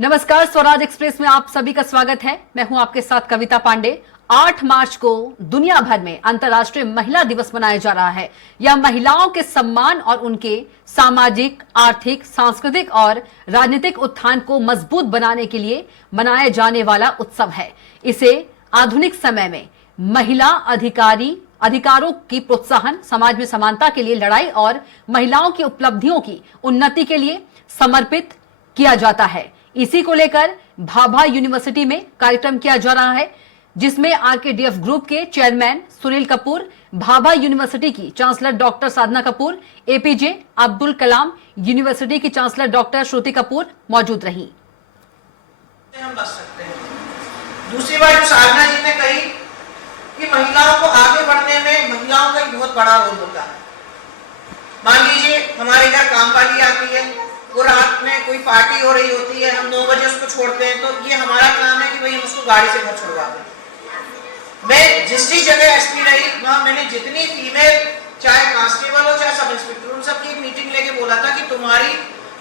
नमस्कार, स्वराज एक्सप्रेस में आप सभी का स्वागत है। मैं हूं आपके साथ कविता पांडे। 8 मार्च को दुनिया भर में अंतर्राष्ट्रीय महिला दिवस मनाया जा रहा है। यह महिलाओं के सम्मान और उनके सामाजिक, आर्थिक, सांस्कृतिक और राजनीतिक उत्थान को मजबूत बनाने के लिए मनाया जाने वाला उत्सव है। इसे आधुनिक समय में महिला अधिकारों की प्रोत्साहन, समाज में समानता के लिए लड़ाई और महिलाओं की उपलब्धियों की उन्नति के लिए समर्पित किया जाता है। इसी को लेकर भाभा यूनिवर्सिटी में कार्यक्रम किया जा रहा है, जिसमें आरकेडीएफ ग्रुप के चेयरमैन सुनील कपूर, भाभा यूनिवर्सिटी की चांसलर डॉक्टर साधना कपूर, एपीजे अब्दुल कलाम यूनिवर्सिटी की चांसलर डॉक्टर श्रुति कपूर मौजूद रही। हम बच सकते हैं। दूसरी बात जो साधना जी ने कही कि महिलाओं को आगे बढ़ने में महिलाओं का एक बहुत बड़ा रोल होता है। मान लीजिए हमारे घर कामवाली आती है और रात में कोई पार्टी हो रही होती है, हम 9 बजे उसको छोड़ते हैं, तो ये हमारा काम है कि भाई हम उसको गाड़ी से घर छुड़वा दें। मैं जिस जगह एसपी रही वहां मैंने जितनी फीमेल, चाहे कांस्टेबल हो चाहे सब इंस्पेक्टर, उन सबकी एक मीटिंग लेके बोला था कि तुम्हारी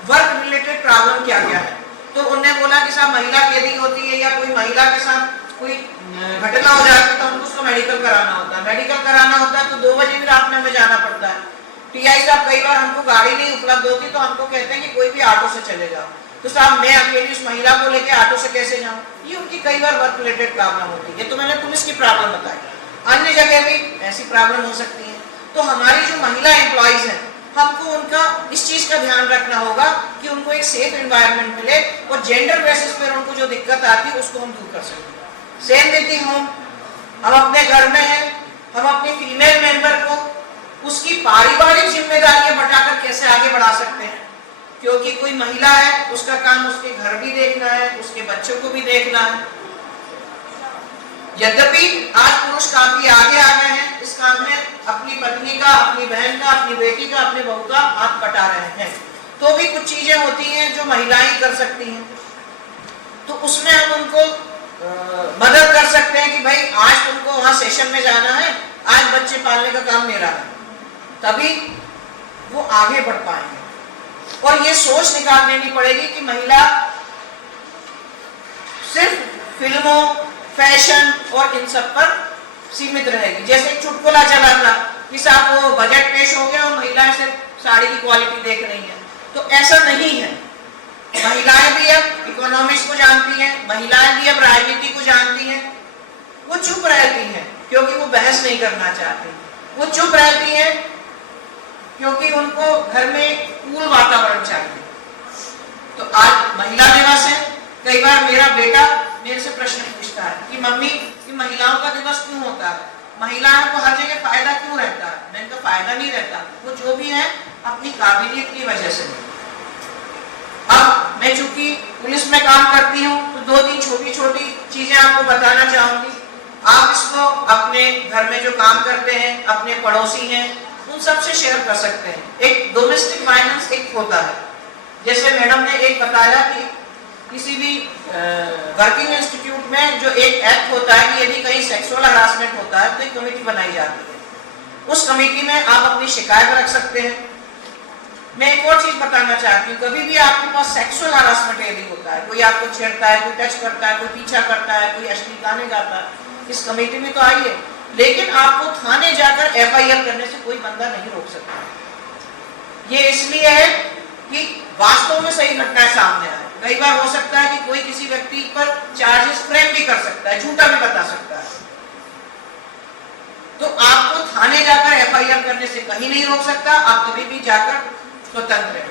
वर्क रिलेटेड प्रॉब्लम क्या क्या है। तो उन्होंने बोला कि साहब महिला कैदी होती है या कोई महिला के साथ कोई घटना हो जाती है तो हमको उसको मेडिकल कराना होता है। मेडिकल कराना होता है तो 2 बजे भी रात में हमें जाना पड़ता है। टीआई साहब कई बार हमको गाड़ी नहीं उपलब्ध होती तो हमको कहते हैं कि कोई भी ऑटो से चले जाओ। तो साहब मैं अकेली उस महिला को लेके ऑटो से कैसे जाऊं? ये उनकी कई बार वर्क रिलेटेड प्रॉब्लम होती है। ये तो मैंने पुलिस की प्रॉब्लम बताई, अन्य जगह भी ऐसी प्रॉब्लम हो सकती है। तो हमारी जो महिला एम्प्लॉइज हैं, हमको उनका इस चीज का ध्यान रखना होगा कि उनको एक सेफ एनवायरनमेंट मिले और जेंडर बेसिस पर उनको जो दिक्कत आती है उसको हम दूर कर सकें। सेम देती हूँ, हम अपने घर में हैं, हम अपनी फीमेल मेंबर को उसकी पारिवारिक जिम्मेदारियां बटाकर कैसे आगे बढ़ा सकते हैं, क्योंकि कोई महिला है उसका काम उसके घर भी देखना है, उसके बच्चों को भी देखना है। यद्यपि आज पुरुष काफी आगे आ गए हैं इस काम में, अपनी पत्नी का, अपनी बहन का, अपनी बेटी का, अपने बहू का हाथ बटा रहे हैं, तो भी कुछ चीजें होती हैं जो महिलाएं कर सकती हैं। तो उसमें हम उनको मदद कर सकते हैं कि भाई आज तुमको वहां सेशन में जाना है, आज बच्चे पालने का काम मेरा है, तभी वो आगे बढ़ पाएंगे। और ये सोच निकाल लेनी पड़ेगी कि महिला सिर्फ फिल्मों, फैशन और इन सब पर सीमित रहेगी। जैसे एक चुटकुला चला था कि साहब वो बजट पेश हो गया और महिलाएं सिर्फ साड़ी की क्वालिटी देख रही हैं, तो ऐसा नहीं है। महिलाएं भी अब इकोनॉमिक्स को जानती हैं, महिलाएं भी अब राजनीति को जानती हैं। वो चुप रहती हैं क्योंकि वो बहस नहीं करना चाहती, वो चुप रहती हैं क्योंकि उनको घर में कूल वातावरण चाहिए। तो आज महिला दिवस है। कई बार मेरा बेटा मेरे से प्रश्न पूछता है कि मम्मी, कि महिलाओं का दिवस क्यों होता है, महिलाओं को हर जगह फायदा क्यों रहता है? मैंने कहा फायदा नहीं रहता, वो जो भी है अपनी काबिलियत की वजह से। अब मैं चूंकि पुलिस में काम करती हूँ तो 2-3 छोटी छोटी चीजें आपको बताना चाहूंगी। आप इसको अपने घर में जो काम करते हैं, अपने पड़ोसी हैं, उन सब से शेयर कर सकते हैं। एक डोमेस्टिक वायलेंस एक होता है, जैसे मैडम ने एक बताया कि किसी भी वर्किंग इंस्टीट्यूट में जो एक एक्ट होता है कि यदि कहीं सेक्सुअल हरासमेंट होता है तो एक कमेटी बनाई जाती है। उस कमेटी में आप अपनी शिकायत रख सकते हैं। मैं एक और चीज बताना चाहती हूँ, कभी भी आपके पास सेक्सुअल हरासमेंट यदि होता है, कोई आपको छेड़ता है, कोई टच करता है, कोई पीछा करता है, कोई अश्लील गाने गाता है, इस कमेटी में तो आइए, लेकिन आपको थाने जाकर एफआईआर करने से कोई बंदा नहीं रोक सकता। ये इसलिए है कि वास्तव में सही घटनाएं सामने आए। कई बार हो सकता है कि कोई किसी व्यक्ति पर चार्जेस फ्रेम भी कर सकता है, झूठा भी बता सकता है, तो आपको थाने जाकर एफआईआर करने से कहीं नहीं रोक सकता। आप कभी भी जाकर स्वतंत्र हैं।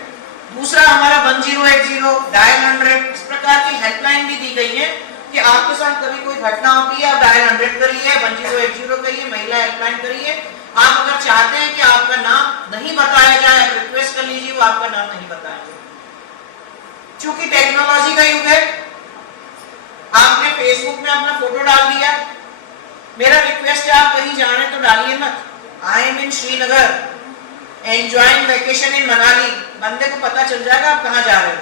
दूसरा, हमारा 1080 डायल 100 इस प्रकार की हेल्पलाइन भी दी गई है कि आपके साथ कभी कोई घटना होती है, आप डायल 100 करिए, 1080 करिए, महिला हेल्पलाइन करिए। आप अगर चाहते हैं कि आपका नाम नहीं बताया जाए, रिक्वेस्ट कर लीजिए वो आपका नाम नहीं बताएंगे। चूंकि टेक्नोलॉजी का युग है, आपने फेसबुक में अपना फोटो डाल दिया, मेरा रिक्वेस्ट है आप कहीं जा रहे हैं तो डालिए मत, I am in Srinagar enjoying vacation in Manali. बंदे को पता चल जाएगा आप कहाँ जा रहे हो।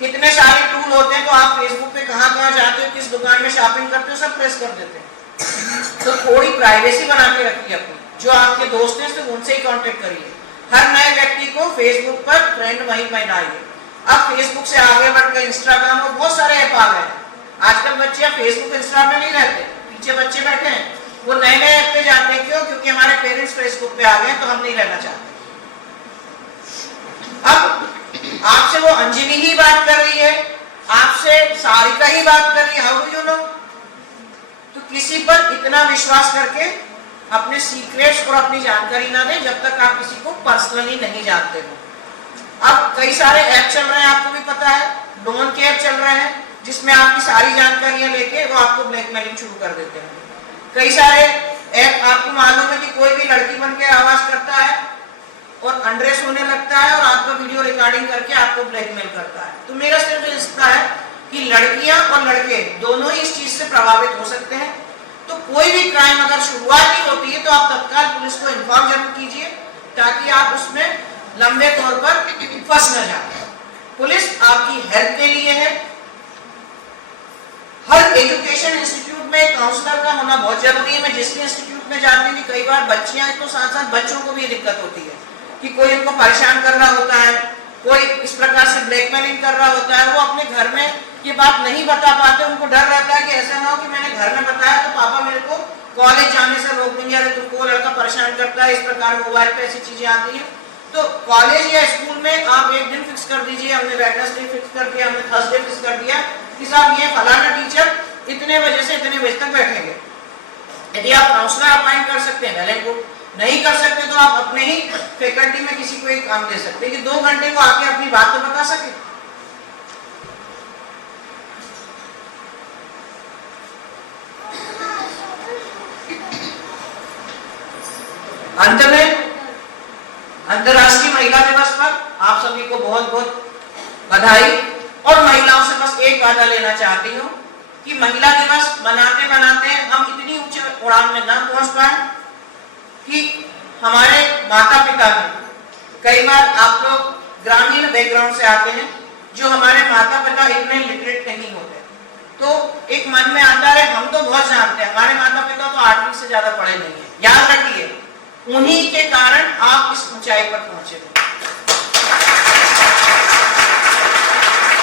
कितने सारे टूल होते हैं, तो आप फेसबुक पे कहाँ कहाँ जाते हो, किस दुकान में शॉपिंग करते हो, सब प्रेस कर देते हैं। तो थोड़ी प्राइवेसी बना के रखिए अपनी। जो आपके दोस्त हैं सिर्फ उनसे ही कांटेक्ट करिए। हर नए व्यक्ति को फेसबुक पर फ्रेंड वहीं बनाइए। अब फेसबुक से आगे बढ़कर इंस्टाग्राम और बहुत सारे ऐप आ गए हैं। आजकल बच्चे अब फेसबुक इंस्टा में नहीं रहते, पीछे बच्चे बैठे हैं, वो नए नए ऐप पे जाते हैं। क्यों? क्योंकि हमारे पेरेंट्स फेसबुक पे आ गए तो हम नहीं रहना चाहते। अब आपसे वो अंजलि ही बात कर रही है, आपसे सारिका ही बात कर रही है, हाउ डू यू नो? तो किसी पर इतना विश्वास करके अपने सीक्रेट्स और अपनी जानकारी ना दें जब तक आप किसी को पर्सनली नहीं जानते हो। अब कई सारे ऐप चल रहे हैं, आपको भी पता है, लोन के ऐप चल रहे हैं जिसमें आपकी सारी जानकारियां लेके वो आपको ब्लैकमेलिंग शुरू कर देते हैं। कई सारे ऐप आपको मालूम है कि कोई भी लड़की बनकर आवाज करता है और अनड्रेस होने लगता है और आपका वीडियो रिकॉर्डिंग करके आपको ब्लैकमेल करता है। तो मेरा सिर्फ रिश्ता है कि लड़कियां और लड़के दोनों ही इस चीज से प्रभावित हो सकते हैं। तो कोई भी क्राइम अगर शुरुआत ही होती है तो आप तत्काल पुलिस को इन्फॉर्म जरूर कीजिए ताकि आप उसमें लंबे तौर पर फंस न जाए। पुलिस आपकी हेल्प के लिए है। हर एजुकेशन इंस्टीट्यूट में एक काउंसलर का होना बहुत जरूरी है। मैं जिस भी इंस्टीट्यूट में जाती हूँ कई बार बच्चियां तो साथ साथ बच्चों को भी दिक्कत होती है कि कोई इनको परेशान कर रहा होता है, कोई इस प्रकार से ब्लैकमेलिंग कर रहा होता है, वो अपने घर में ये बात नहीं बता पाते। उनको डर रहता है कि ऐसा ना हो कि मैंने घर में बताया तो पापा मेरे को कॉलेज जाने से रोक देंगे, अरे तुमको लड़का परेशान करता है, इस प्रकार मोबाइल पे ऐसी चीजें आती है। तो कॉलेज या स्कूल में आप एक दिन फिक्स कर दीजिए, हमने वेडनेसडे फिक्स कर दिया, हमने थर्सडे फिक्स कर दिया कि साहब ये फलाना टीचर इतने बजे से इतने बजे तक बैठेंगे। यदि आप काउंसलर अपॉइंट कर सकते हैं वेल एंड गुड, नहीं कर सकते तो आप अपने ही फैकल्टी में किसी को एक काम दे सकते हैं कि 2 घंटे को आके अपनी बात तो बता सके। अंत में अंतर्राष्ट्रीय महिला दिवस पर आप सभी को बहुत बहुत बधाई। और महिलाओं से बस एक वादा लेना चाहती हूँ कि महिला दिवस मनाते मनाते हम इतनी ऊंचे उड़ान में ना पहुंच पाए कि हमारे माता पिता ने, कई बार आप लोग ग्रामीण बैकग्राउंड से आते हैं, जो हमारे माता पिता इतने लिटरेट नहीं होते, तो एक मन में आता है हम तो बहुत जानते हैं, हमारे माता पिता तो 8वीं से ज्यादा पढ़े नहीं है। याद रखिए उन्हीं के कारण आप इस ऊंचाई पर पहुंचे।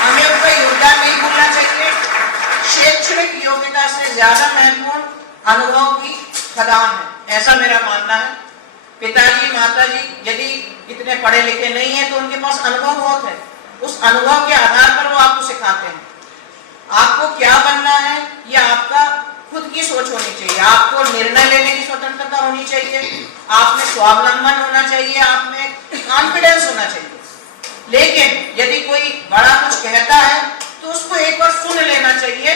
हमें उनका योगदान नहीं भूलना चाहिए। शैक्षणिक योग्यता से ज्यादा महत्वपूर्ण अनुभव की खदान है, ऐसा मेरा मानना है। पिताजी माताजी यदि इतने पढ़े लिखे नहीं है तो उनके पास अनुभव बहुत है, उस अनुभव के आधार पर वो आपको सिखाते हैं। आपको क्या बनना है यह आपका खुद की सोच होनी चाहिए। आपको निर्णय लेने की स्वतंत्रता होनी चाहिए, आप में स्वावलंबन होना चाहिए, आप में कॉन्फिडेंस होना चाहिए। लेकिन यदि कोई बड़ा कुछ कहता है तो उसको एक बार सुन लेना चाहिए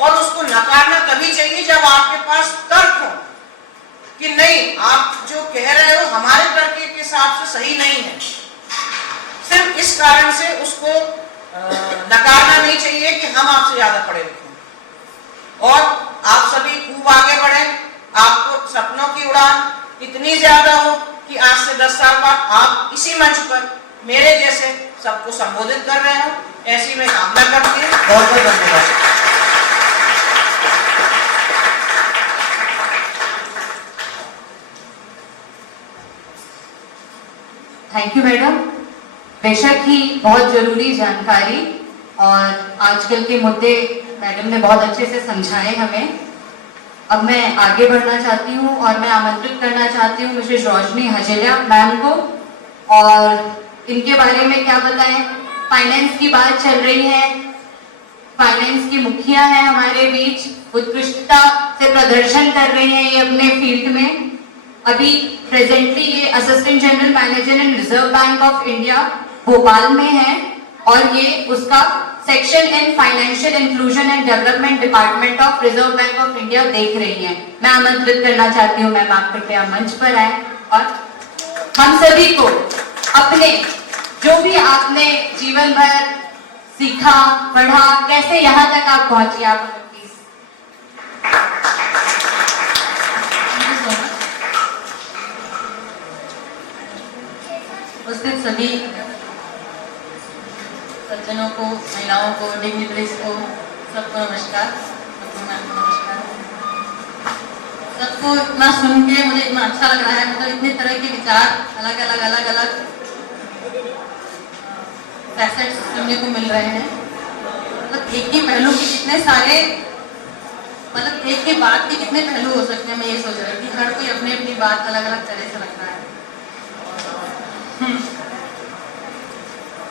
और उसको नकारना तभी चाहिए जब आपके पास तर्क हो कि नहीं, आप जो कह रहे हो हमारे तर्क के हिसाब से सही नहीं है। सिर्फ इस कारण से उसको नकारना नहीं चाहिए कि हम आपसे ज्यादा पढ़े लिखे। और आप सभी खूब आगे बढ़े, आपको सपनों की उड़ान इतनी ज्यादा हो कि आज से 10 साल बाद आप इसी मंच पर मेरे जैसे सबको संबोधित कर रहे हो, ऐसी मैं कामना करती हूँ। बहुत बहुत धन्यवाद। Thank you madam. बेशक ही बहुत जरूरी जानकारी और आजकल के मुद्दे मैडम ने बहुत अच्छे से समझाए हमें। अब मैं आगे बढ़ना चाहती हूँ और मैं आमंत्रित करना चाहती हूँ मिसेस रोशनी हजेला मैम को। और इनके बारे में क्या बताएं, फाइनेंस की बात चल रही है, फाइनेंस की मुखिया है हमारे बीच, उत्कृष्टता से प्रदर्शन कर रही हैं ये अपने फील्ड में। अभी प्रेजेंटली ये assistant general manager in reserve bank of India Bhopal में है और ये उसका section in financial inclusion and development department of reserve bank of India देख रही हैं। मैं आमंत्रित करना चाहती हूँ मैम, आप कृपया मंच पर आए और हम सभी को अपने जो भी आपने जीवन भर सीखा पढ़ा, कैसे यहाँ तक आप पहुंची, आप प्लीज। उपस्थित सभी सज्जनों को, महिलाओं को, डिग्निटरीज को, सबको नमस्कार। नमस्कार। सबको इतना सुन के मुझे इतना अच्छा लग रहा है, मतलब इतने तरह के विचार, अलग अलग फैसेट्स सुनने को मिल रहे हैं। मतलब एक ही पहलू के कितने सारे, मतलब एक ही बात के कितने पहलू हो सकते हैं, मैं ये सोच रही थी। हर कोई अपनी अपनी बात अलग अलग तरह से रख रहा है।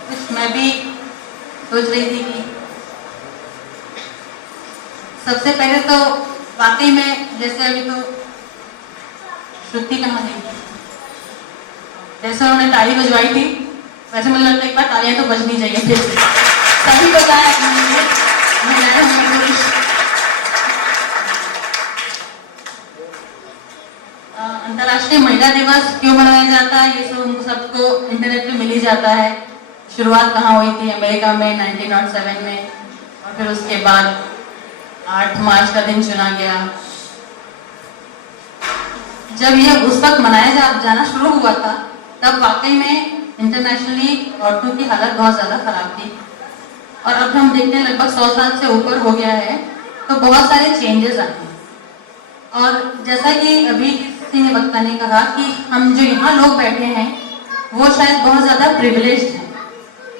कुछ मैं भी सोच रही थी कि सबसे पहले तो वाकई में जैसे अभी तो श्रुति कहाँ गई, जैसे उन्होंने ताली बजवाई थी वैसे मुझे लगता है एक बार तालियां तो बजनी चाहिए फिर से। सभी बताया अंतर्राष्ट्रीय महिला दिवस क्यों मनाया जाता है, ये सब हमको सबको इंटरनेट पे मिल ही जाता है। शुरुआत कहाँ हुई थी, अमेरिका में 1907 में, और फिर उसके बाद 8 मार्च का दिन चुना गया। जब ये उस वक्त मनाया जाना शुरू हुआ था तब वाकई में इंटरनेशनली औरतों की हालत बहुत ज़्यादा खराब थी, और अब हम देखते हैं लगभग 100 साल से ऊपर हो गया है, तो बहुत सारे चेंजेस आए हैं। और जैसा कि अभी किसी ने वक्ता ने कहा कि हम जो यहाँ लोग बैठे हैं वो शायद बहुत ज़्यादा प्रिविलेज्ड हैं।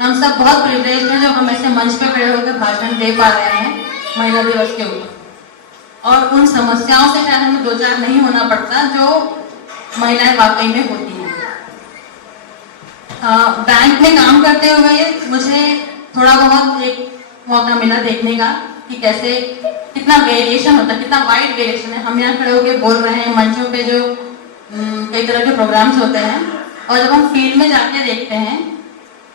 हम सब बहुत प्रिविलेज्ड हैं जो हम ऐसे मंच पे खड़े होकर भाषण दे पा रहे हैं महिला दिवस के ऊपर, और उन समस्याओं से शायद हमें दो चार नहीं होना पड़ता जो महिलाएं वाकई में होती हैं। बैंक में काम करते हुए मुझे थोड़ा बहुत एक मौका मिला देखने का कि कैसे कितना वेरिएशन होता है, कितना वाइड वेरिएशन है। हम यहाँ खड़े होकर बोल रहे हैं मंचों पे जो कई तरह के प्रोग्राम्स होते हैं, और जब हम फील्ड में जाके देखते हैं,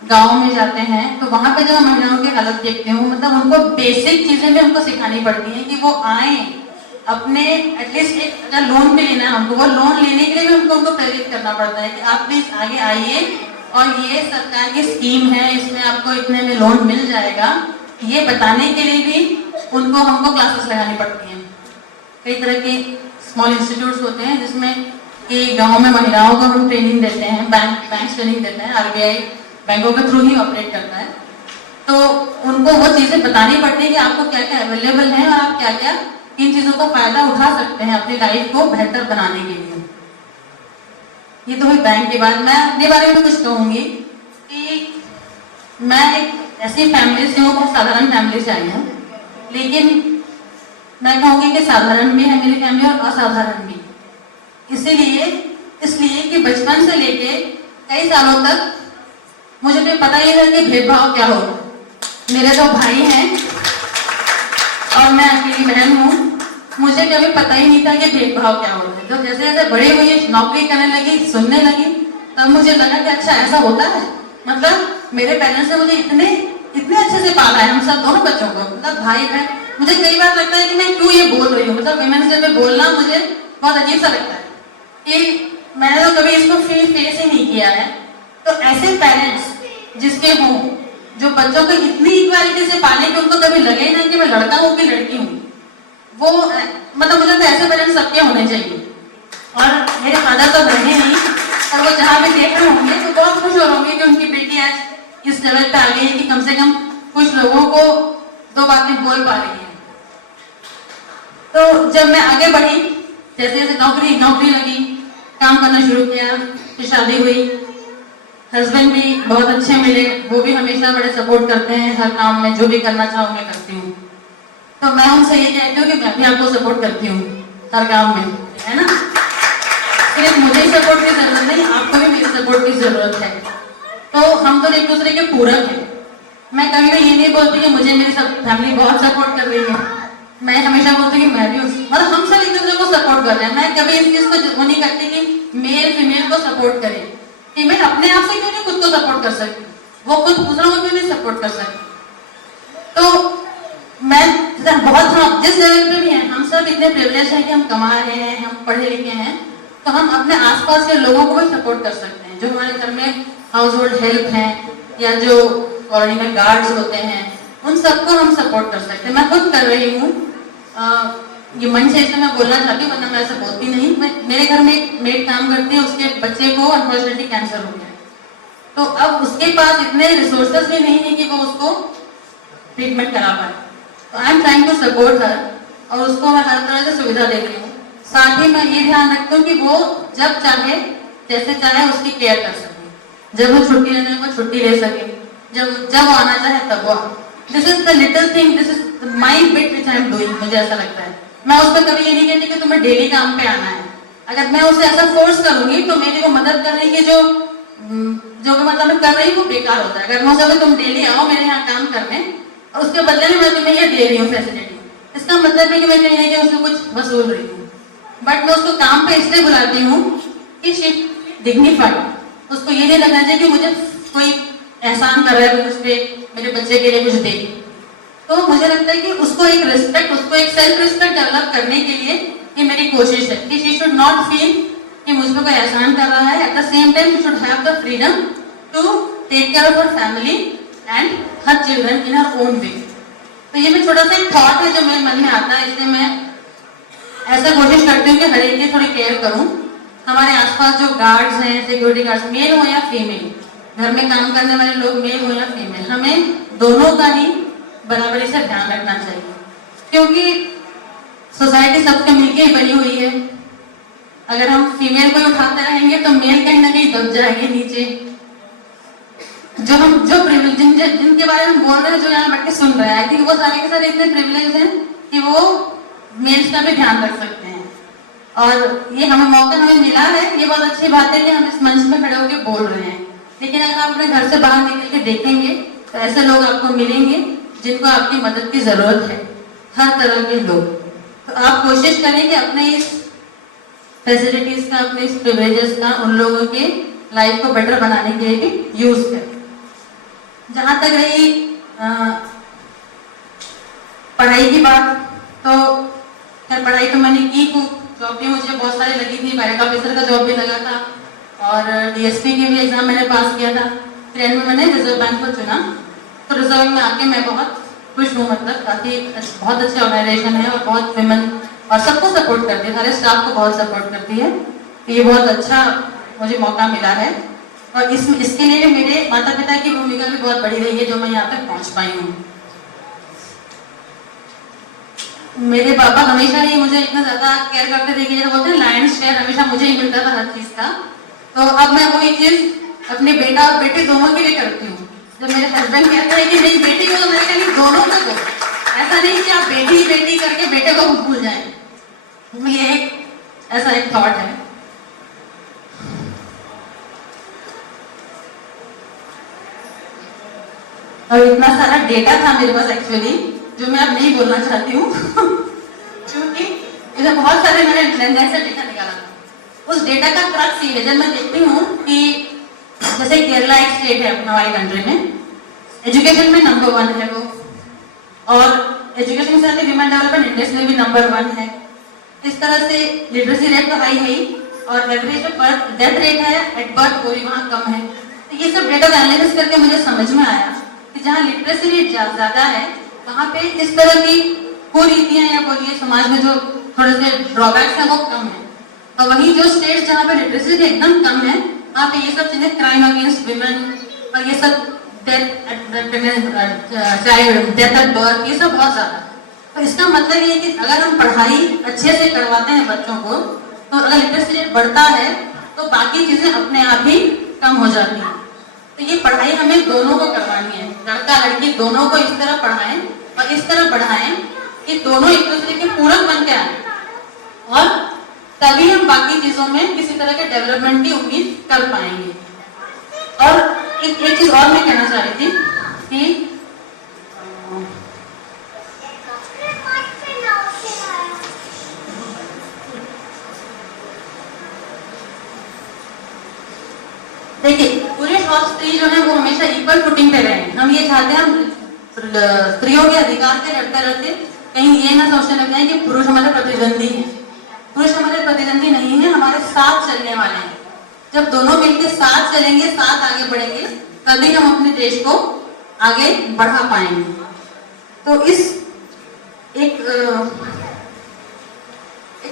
गाँव में जाते हैं, तो वहाँ पे जब हम महिलाओं की हालत देखते हूँ, मतलब उनको बेसिक चीज़ें भी हमको सिखानी पड़ती हैं कि वो आए अपने एटलीस्ट एक अगर लोन पे लेना है हमको, वो लोन लेने के लिए भी हमको उनको प्रेरित करना पड़ता है कि आप प्लीज आगे आइए और ये सरकार की स्कीम है, इसमें आपको इतने में लोन मिल जाएगा। ये बताने के लिए भी उनको हमको क्लासेस लगानी पड़ती हैं। कई तरह के स्मॉल इंस्टीट्यूट्स होते हैं जिसमें कि गाँव में महिलाओं को हम ट्रेनिंग देते हैं, बैंक ट्रेनिंग देते हैं, RBI बैंकों के थ्रू ही ऑपरेट करता है, तो उनको वो चीज़ें बतानी पड़ती है कि आपको क्या क्या अवेलेबल है और आप क्या क्या इन चीज़ों का फायदा उठा सकते हैं अपनी लाइफ को बेहतर बनाने के लिए। ये तो हुई बैंक के बाद। मैं अपने बारे में कुछ कहूँगी कि मैं एक ऐसी फैमिली से हूँ, बहुत साधारण फैमिली से आई हूँ, लेकिन मैं कहूँगी कि साधारण भी है मेरी फैमिली और असाधारण भी। इसलिए कि बचपन से लेके कई सालों तक मुझे तो पता ही है कि भेदभाव क्या होगा। मेरे 2 भाई हैं और मैं अकेली बहन हूँ, मुझे कभी पता ही नहीं था कि भेदभाव क्या होता है। तो जैसे जैसे बड़ी हुई, नौकरी करने लगी, सुनने लगी, तब मुझे लगा कि अच्छा ऐसा होता है। मतलब मेरे पेरेंट्स ने मुझे इतने अच्छे से पाला है, हम सब दोनों बच्चों को, मतलब भाई बहन। मुझे कई बार लगता है कि मैं क्यों ये बोल रही हूँ, मतलब वुमेन्स डे पे बोलना मुझे बहुत अजीब सा लगता है कि मैंने तो कभी इसको फेस ही नहीं किया है। तो ऐसे पेरेंट्स जिसके हों, जो बच्चों को इतनी इक्वालिटी से पाले कि उनको कभी लगे ना कि मैं लड़का हूँ कि लड़की हूँ, वो मतलब मुझे तो ऐसे पेरेंट्स सबके होने चाहिए। और मेरे फादर तो रहे नहीं, और वो जहाँ भी देख रहे होंगे तो बहुत खुश हो होंगे कि उनकी बेटी आज इस लेवल पे आ गई है कि कम से कम कुछ लोगों को 2 बातें बोल पा रही है। तो जब मैं आगे बढ़ी, जैसे जैसे नौकरी लगी, काम करना शुरू किया, फिर शादी हुई, हस्बैंड भी बहुत अच्छे मिले, वो भी हमेशा बड़े सपोर्ट करते हैं हर काम में, जो भी करना चाहो मैं करती हूँ। तो मैं उनसे ये कहती हूँ कि मैं भी आपको सपोर्ट करती हूँ हर काम में, है ना। सिर्फ मुझे ही सपोर्ट की जरूरत नहीं, आपको भी मेरी सपोर्ट की जरूरत है। तो हम तो एक दूसरे के पूरक हैं। मैं कभी भी ये नहीं बोलती कि मुझे मेरी सब फैमिली बहुत सपोर्ट कर रही है, मैं हमेशा बोलती हूँ कि मैं भी मतलब हम सब एक दूसरे को सपोर्ट कर रहे हैं। मैं कभी इस चीज को वो नहीं करती कि मेल फीमेल को सपोर्ट करे, कि मैं अपने आप से क्यों नहीं खुद को सपोर्ट कर सकती, वो खुद दूसरों को क्यों नहीं सपोर्ट कर सकती। तो मैं बहुत, हम जिस लेवल पे भी हैं, हम सब इतने प्रिविलेज हैं कि हम कमा रहे हैं, हम पढ़े लिखे हैं, तो हम अपने आसपास के लोगों को भी सपोर्ट कर सकते हैं। जो हमारे घर में हाउस होल्ड हेल्प हैं या जो कॉलोनी में गार्ड्स होते हैं, उन सबको हम सपोर्ट कर सकते हैं। मैं खुद कर रही हूँ, ये मंच है इसलिए मैं बोलना चाहती हूँ, वरना मैं ऐसा बोलती नहीं। मेरे घर में एक मेड काम करती है, उसके बच्चे को अनफॉर्चुनेटली कैंसर हो गया, तो अब उसके पास इतने रिसोर्सेज भी नहीं है कि वो उसको ट्रीटमेंट करा पाए। तो I am trying to support her, और उसको मैं हर तरह से सुविधा देती हूँ। साथ ही मैं ये ध्यान रखती हूँ कि वो जब चाहे जैसे चाहे उसकी केयर कर सके, जब वो छुट्टी लेने को छुट्टी ले सके, जब वो आना चाहे तब वो। This is the little thing, this is my bit which I am doing. मुझे ऐसा लगता है मैं उस पर कभी ये नहीं कहती कि तुम्हें डेली काम पे आना है। अगर मैं उसे ऐसा फोर्स करूंगी तो मेरी को मदद करने की जो भी मतलब मैं कर रही हूँ वो बेकार होता है। अगर मैं उसे तुम डेली आओ मेरे यहाँ काम करने और उसके बदले में मैं तुम्हें ये दे रही हूँ फैसिलिटी, इसका मतलब है कि मैं कहीं ना कहीं उससे कुछ वसूल रही हूँ। बट मैं उसको काम पे इसलिए बुलाती हूँ कि शी डिग्निफाइड, उसको ये नहीं लगना चाहिए कि मुझे कोई एहसान कर रहा है मुझ पे, मेरे बच्चे के लिए कुछ दे। तो मुझे लगता है कि उसको एक रिस्पेक्ट, उसको एक सेल्फ रिस्पेक्ट डेवलप करने के लिए ये मेरी कोशिश है कि शी शुड नॉट फील कि मुझ पर कोई एहसान कर रहा है। At the same time she should have the freedom to take care of her family and her children in her own way. तो ये मैं छोटा सा एक थॉट है जो मेरे मन में आता है, इसलिए मैं ऐसा कोशिश करती हूँ कि हर एक की थोड़ी केयर करूँ। हमारे आसपास जो गार्ड्स हैं, सिक्योरिटी गार्ड्स, मेल हो या फीमेल, घर में काम करने वाले लोग मेल हो या फीमेल, हमें दोनों का ही बराबरी से ध्यान रखना चाहिए, क्योंकि सोसाइटी सबके मिलके ही बनी हुई है। अगर हम फीमेल को उठाते रहेंगे तो मेल कहीं ना कहीं दब जाएंगे नीचे। जो प्रिविलेज जिनके बारे में बोल रहे हैं, जो यहाँ बैठ के सुन रहे हैं, आई थिंक वो सारे के सारे इतने प्रिविलेज हैं कि वो मेल्स का भी ध्यान रख सकते हैं। और ये हमें मौका हमें मिला है, ये बहुत अच्छी बात है कि हम इस मंच में खड़े होकर बोल रहे हैं। लेकिन अगर आप अपने घर से बाहर निकल के देखेंगे तो ऐसे लोग आपको मिलेंगे जिनको आपकी मदद की जरूरत है, हर तरह के लोग। तो आप कोशिश करें कि अपने इस फैसिलिटीज का, अपने इस प्रिविलेजेस का उन लोगों के लाइफ को बेटर बनाने के लिए भी यूज करें। जहाँ तक रही पढ़ाई की बात, तो खैर पढ़ाई तो मैंने की खूब, जॉब भी मुझे बहुत सारी लगी थी, पैरेड ऑफिसर का जॉब भी लगा था और डीएसपी की भी एग्जाम मैंने पास किया था। फिर एंड में मैंने रिजर्व बैंक को चुना, तो रिजर्व बैंक में आके मैं बहुत खुश हूँ। मतलब काफ़ी बहुत अच्छी ऑर्गेनाइजेशन है और बहुत विमेन और सबको सपोर्ट करती है, सारे स्टाफ को बहुत सपोर्ट करती है। तो ये बहुत अच्छा मुझे मौका मिला है और इसके लिए मेरे माता पिता की भूमिका भी बहुत बड़ी रही है जो मैं यहाँ तक पहुँच पाई हूँ। मेरे पापा हमेशा ही मुझे इतना ज्यादा केयर करते थे कि जैसे बोलते हैं लायंस शेयर हमेशा मुझे ही मिलता था हर चीज का। तो अब मैं वही चीज अपने बेटा और बेटी दोनों के लिए करती हूँ। जब मेरे हस्बैंड कहते हैं कि नहीं बेटी को, तो मैं कहती दोनों को दो, ऐसा नहीं कि आप बेटी बेटी करके बेटे को भूल जाए। ये एक ऐसा एक थॉट है। और इतना सारा डेटा था मेरे पास एक्चुअली जो मैं अब नहीं बोलना चाहती हूँ क्योंकि इसे बहुत सारे मैंने लेन-देन से डेटा निकाला था। उस डेटा का क्रक्स ये है, जब मैं देखती हूँ कि जैसे केरला एक स्टेट है हमारी कंट्री में, एजुकेशन में नंबर 1 है वो, और एजुकेशन के साथ ह्यूमन डेवलपमेंट इंडेक्स में भी नंबर 1 है। इस तरह से लिटरेसी रेट तो हाई है ही, और एवरेज बर्थ डेथ रेट है एट बर्थ वो भी वहाँ कम है। तो ये सब डेटा का एनालिसिस करके मुझे समझ में आया कि जहाँ लिटरेसी रेट ज्यादा है वहाँ पे इस तरह की कुरीतियां या बोलिए समाज में जो थोड़े से ड्रॉबैक्स हैं वो कम है। और वहीं जो स्टेट जहाँ पे लिटरेसी रेट एकदम कम है वहाँ पे ये सब चीजें, क्राइम अगेंस्ट विमेन और ये सब डेथ एट बर्थ, ये सब बहुत ज्यादा। तो इसका मतलब ये है कि अगर हम पढ़ाई अच्छे से करवाते हैं बच्चों को, तो अगर लिटरेसी रेट बढ़ता है तो बाकी चीजें अपने आप ही कम हो जाती हैं। तो ये पढ़ाई हमें दोनों को करवानी है, लड़का लड़की दोनों को इस तरह पढ़ाएं और इस तरह बढ़ाएं कि दोनों एक दूसरे के पूरक बन के आए, और तभी हम बाकी चीजों में किसी तरह के डेवलपमेंट की उम्मीद कर पाएंगे। और एक चीज और मैं कहना चाह रही थी कि देखिए पुरुष और स्त्री जो है वो हमेशा इक्वल फुटिंग पे रहे। हम ये चाहते हैं, हम स्त्रियों के अधिकार से लड़ते रहते कहीं ये ना सोचने लग जाए कि पुरुष हमारे प्रतिद्वंदी हैं। पुरुष हमारे प्रतिद्वंदी नहीं है, हमारे साथ चलने वाले हैं। जब दोनों मिलकर साथ चलेंगे, साथ आगे बढ़ेंगे, तभी हम अपने देश को आगे बढ़ा पाएंगे। तो इस एक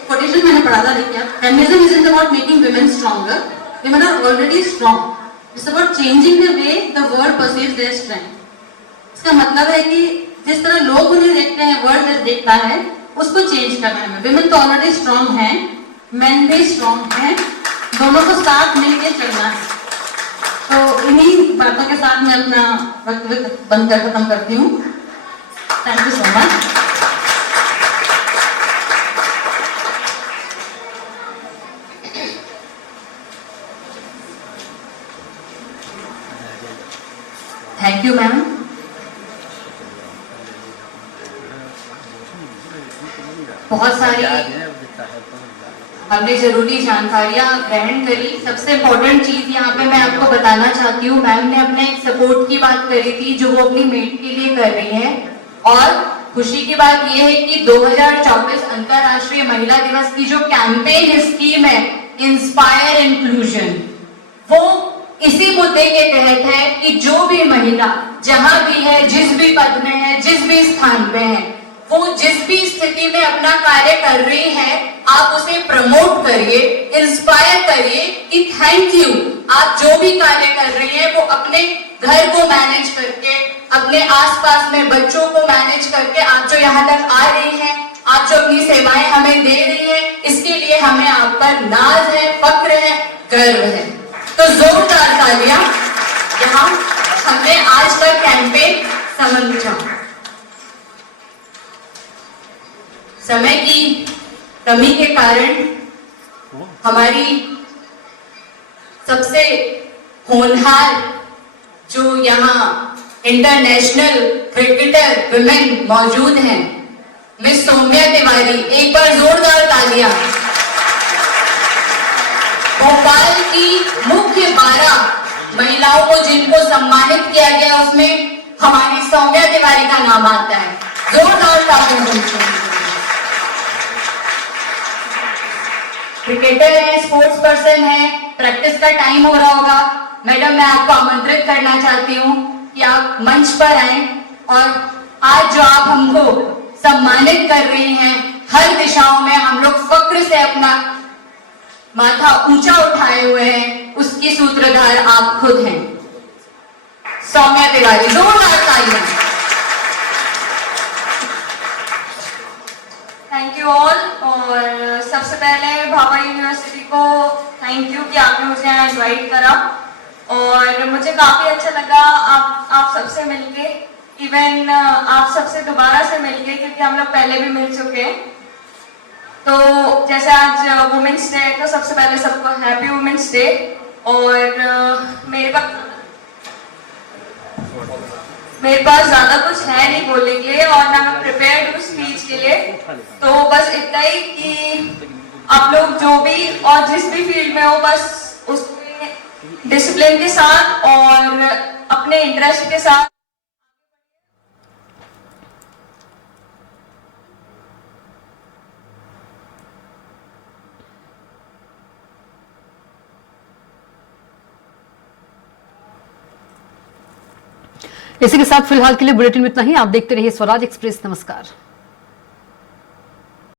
कोटेशन मैंने पढ़ा था, देखिए, feminism isn't about making women stronger. Women are already strong. It's about changing the way the world perceives their strength. इसका मतलब है कि जिस तरह लोग उन्हें देखते हैं, वर्ल्ड देखता है, उसको चेंज करना है। विमेन तो ऑलरेडी स्ट्रांग हैं, मेन भी स्ट्रांग हैं, दोनों को साथ मिलकर चलना है। तो इन्हीं बातों के साथ मैं अपना वक्तव्य बंद कर खत्म करती हूँ। Thank you so much. Thank you ma'am. बहुत सारी हमने जरूरी जानकारियां ग्रहण करी। सबसे इम्पोर्टेंट चीज यहाँ पे मैं आपको बताना चाहती हूँ, मैम ने अपने एक सपोर्ट की बात करी थी जो वो अपनी मेट के लिए कर रही है, और खुशी की बात ये है कि 2024 अंतर्राष्ट्रीय महिला दिवस की जो कैंपेन स्कीम है इंस्पायर इंक्लूजन, वो इसी मुद्दे के तहत है कि जो भी महिला जहां भी है, जिस भी पद में है, जिस भी स्थान पे है, वो जिस भी स्थिति में अपना कार्य कर रही है, आप उसे प्रमोट करिए, इंस्पायर करिए कि थैंक यू, आप जो भी कार्य कर रही हैं वो अपने घर को मैनेज करके, अपने आसपास में बच्चों को मैनेज करके आप जो यहाँ तक आ रही हैं, आप जो अपनी सेवाएं हमें दे रही हैं, इसके लिए हमें आप पर नाज है, फक्र है, गर्व है। तो जोरदार तालियां यहाँ हमने आज का कैंपेन समझा। समय की कमी के कारण हमारी सबसे होनहार जो यहाँ इंटरनेशनल क्रिकेटर विमेन मौजूद हैं, मिस सौम्या तिवारी, एक बार जोरदार तालियां। भोपाल की मुख्य 12 महिलाओं को जिनको सम्मानित किया गया उसमें हमारी सौम्या तिवारी का नाम आता है। जोरदार तालियां। क्रिकेटर है, स्पोर्ट्स पर्सन है, प्रैक्टिस का टाइम हो रहा होगा, मैडम मैं आपको आमंत्रित करना चाहती हूँ कि आप मंच पर आए और आज जो आप हमको सम्मानित कर रही हैं, हर दिशाओं में हम लोग फक्र से अपना माथा ऊंचा उठाए हुए हैं, उसकी सूत्रधार आप खुद हैं, सौम्या तिवारी। जोरदार तालियां। Thank you all. और सबसे पहले भाभा यूनिवर्सिटी को थैंक यू कि आपने मुझे यहाँ इनवाइट करा, और मुझे काफ़ी अच्छा लगा आप सबसे मिलके, इवन आप सबसे दोबारा से मिलके, क्योंकि हम लोग पहले भी मिल चुके हैं। तो जैसे आज वुमेन्स डे है, तो सबसे पहले सबको हैप्पी वुमेन्स डे। और मेरे पास ज़्यादा कुछ है नहीं बोलने के लिए, और ना मैं प्रिपेयर्ड हूँ स्पीच के लिए। तो बस इतना ही कि आप लोग जो भी और जिस भी फील्ड में हो, बस उसमें डिसिप्लिन के साथ और अपने इंटरेस्ट के साथ इसी के साथ फिलहाल के लिए बुलेटिन में इतना ही। आप देखते रहिए स्वराज एक्सप्रेस। नमस्कार।